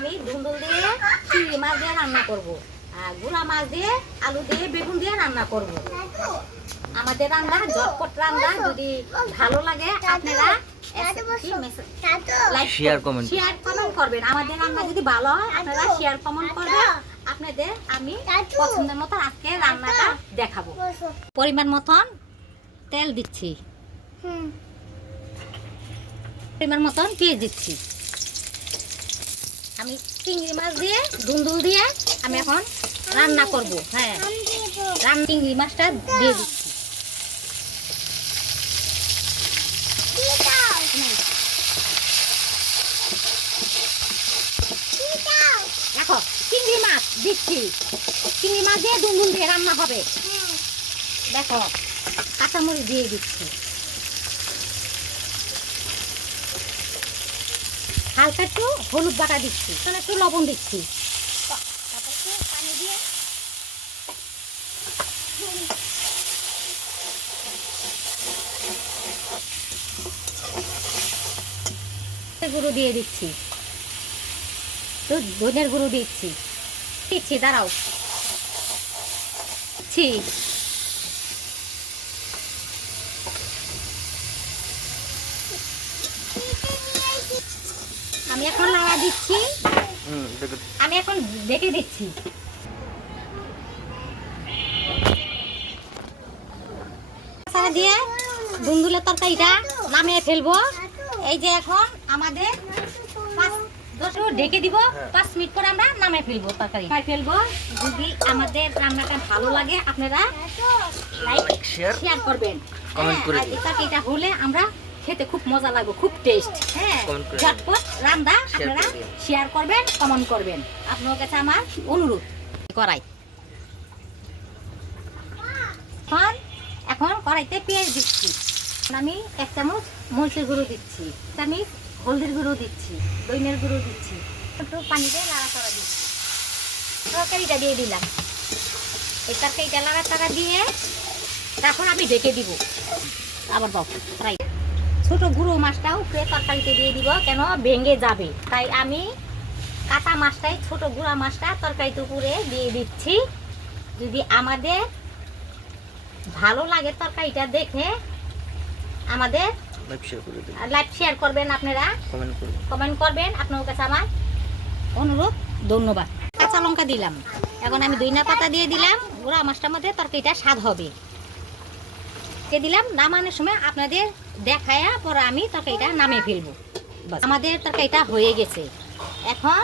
আমি ধুন্দুল দিয়ে চিংড়ি মাছ দিয়ে রান্না করব। আর গুড়া মাছ দিয়ে আলু দিয়ে বেগুন দিয়ে রান্না করব। আমাদের রান্না ঝটপট রান্না যদি ভালো লাগে আপনারা Share, comment. শেয়ার কমেন্ট করবেন। আমাদের রান্না যদি ভালো হয় আপনারা শেয়ার কমেন্ট করবেন। আপনাদের আমি পছন্দের মতো আজকে রান্নাটা দেখাবো। পরিমাণ মতন তেল দিচ্ছি। পরিমাণ মতন পেঁয়াজ দিচ্ছি। আমি চিংড়ি মাছ দিয়ে, দুন্দুল দিয়ে আমি এখন রান্না করব হ্যাঁ। চিংড়ি মাছটা দিয়ে দিচ্ছি। দেখো, চিংড়ি মাছ দিচ্ছি। চিংড়ি মাছ দিয়ে দুন্দুল দিয়ে রান্না হবে। দেখো, কাঁচামরিচ দিয়ে দিচ্ছি। হালকা একটু হলুদ বাটা দিচ্ছি তাহলে একটু লবণ দিচ্ছি। গুঁড়ো দিয়ে দিচ্ছি। ধনের গুঁড়ো দিচ্ছি। দিচ্ছি, দাঁড়াও। দিচ্ছি আমি এখন নাড়া দিচ্ছি। আমি এখন দেখে দিচ্ছি। দিয়ে দুন্দুলের তরকারিটা নামিয়ে ফেলব। এই যে এখন আমাদের ঢেকে দিব। পাঁচ মিনিট পরে আমরা নামিয়ে ফেলব তরকারি। ফেলব। যদি আমাদের রান্নাটা ভালো লাগে আপনারা লাইক শেয়ার করবেন। করে হ্যাঁ, এই তরকারিটা হলে আমরা খেতে খুব মজা লাগবে খুব টেস্ট হ্যাঁ করে। ঝটপট রান্দা আপনারা শেয়ার করবেন কমেন্ট করবেন। আপনার কাছে আমার অনুরোধ করাই এখন এখন কড়াইতে পেঁয়াজ দিচ্ছি। আমি এক চামচ মরিচের গুঁড়ো দিচ্ছি। আমি হলদির গুঁড়ো দিচ্ছি দইনের গুঁড়ো দিচ্ছি। একটু পানি দিয়ে লাড়াচাড়া দিচ্ছি। তরকারিটা দিয়ে দিলাম। এই তরকারিটা লাড়াচাড়া দিয়ে তারপর আমি ঢেকে দিব। আবার দাও ফ্রাই ছোট গুঁড়ো মাছটা উপরে তরকারিতে দিয়ে দিব কেন ভেঙে যাবে। তাই আমি কাঁচা মাছটাই ছোট গুঁড়া মাছটা তরকারিতে উপরে দিয়ে দিচ্ছি। যদি আমাদের ভালো লাগে তরকারিটা দেখে আমাদের লাইভ শেয়ার করবেন আপনারা। কমেন্ট করবেন। কমেন্ট করবেন। আপনার কাছে আমার অনুরোধ ধন্যবাদ। কাঁচা লঙ্কা দিলাম। এখন আমি দইনা পাতা দিয়ে দিলাম। গুঁড়া মাছটার মধ্যে তরকারিটা স্বাদ হবে। দিয়ে দিলাম নামানোর সময় আপনাদের দেখায়া পরে আমি তরকারিটা নামিয়ে ফেলব। আমাদের তরকারিটা হয়ে গেছে এখন